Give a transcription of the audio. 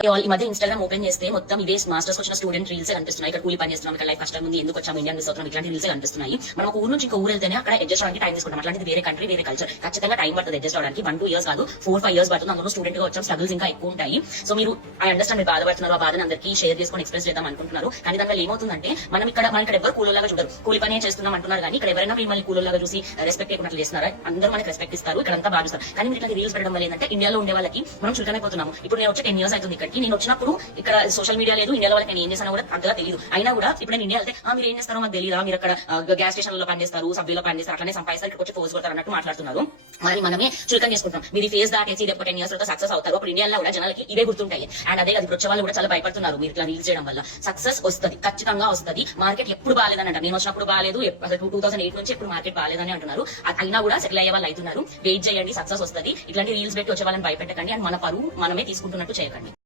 ఈ మధ్య Instagram open చేస్తే మొత్తం ఇదే మాస్టర్స్ వచ్చిన స్టూడెంట్ రీల్స్ కనిపిస్తున్నాయి. ఇక్కడ కూలి పని చేస్తున్నాం, ఇక్కడ లైఫ్ కష్టం ఉంది, ఎందుకు వచ్చాము, ఇండియన్ మిస్ అవుతున్నాం, ఇట్లాంటి రీల్స్ కనిపిస్తున్నాయి. మనం ఒక ఊరు నుంచి ఇంకో ఊరు వెళ్తేనే అక్కడ అడ్జస్ట్ అవడానికి టైం తీసుకుంటాం. అట్లాంటిది వేరే కంట్రీ, వేరే కల్చర్, ఖచ్చితంగా టైం పడుతుంది అడ్జస్ట్ అవడానికి. 1-2 years కాదు, 4-5 years పడుతుంది. అందులో స్టూడెంట్ గా వచ్చాం, స్ట్రగుల్స్ ఇంకా ఎక్కువ ఉంటాయి. సో మీరు ఐ అండర్స్టాండ్, మీరు బాధపడుతున్నారు, ఆ బాధను అందరికీ షేర్ చేసుకొని ఎక్స్ప్రెస్ చేద్దాం అనుకుంటున్నారు. కానీ దానివల్ల ఏమవుతుందంటే మనం ఇక్కడ ఎవరు కూలోలాగా చూడరు, కూలి పని చేస్తున్నాం అంటున్నారు. కానీ ఇక్కడ ఎవరైనా మిమ్మల్ని కూలోలాగా చూసి రెస్పెక్ట్ చేయకుండా చేస్తున్నారా? అందరూ మనకి రెస్పెక్ట్ ఇస్తారు, ఇక్కడ అంతా బాధిస్తారు. కానీ మీరు ఇట్లా రీల్స్ పెట్టడం వల్ల ఏంటంటే ఇండియాలో ఉండే వాళ్ళకి మనం చులకనైపోతున్నాము. ఇప్పుడు నేను వచ్చి 10 years అవుతుంది ఇక్కడికి. నేను వచ్చినప్పుడు ఇక్కడ సోషల్ మీడియా లేదు, ఇండియాలో వాళ్ళకి నేను ఏం చేస్తానో కూడా అంతగా తెలియదు. అయినా కూడా ఇప్పుడు నేను ఇండియా వెళ్తే మీరు ఏం చేస్తారో మాకు తెలియదా, మీరు అక్కడ గ్యాస్ స్టేషన్ లో పనిచేస్తారు, సభ్యులో పనిచేస్తారు, అట్లనే సంపాదిస్తారు, ఇక్కడ వచ్చి పోజ్ కొడతారు అన్నట్టు మాట్లాడుతున్నారు. మరి మనమే చులకం చేసుకుంటాం. మీరు ఫేస్ దాటేసి రేపు 10 years తర్వాత సక్సెస్ అవుతారు. అప్పుడు ఇండియాలో కూడా జనాలకి ఇవే గుర్తుంటాయి. అండ్ అదే అది వచ్చే వాళ్ళు కూడా చాలా భయపడుతున్నారు. మీరు ఇట్లా రీల్స్ చేయడం వల్ల సక్సెస్ వస్తుంది, ఖచ్చితంగా వస్తుంది. మార్కెట్ ఎప్పుడు బాగాలేదని అంటారు. నేను వచ్చినప్పుడు బాగాలేదు, 2008 నుంచి ఎప్పుడు మార్కెట్ బాగాలేదని అంటున్నారు. అయినా కూడా సెటిల్ అయ్యే వాళ్ళు అవుతున్నారు. వెయిట్ చేయండి, సక్సెస్ వస్తుంది. ఇట్లాంటి రీల్స్ పెట్టి వచ్చే వాళ్ళని భయపెట్టకండి. అండ్ మన పరువు మనమే తీసుకుంటున్నట్టు చేయకండి.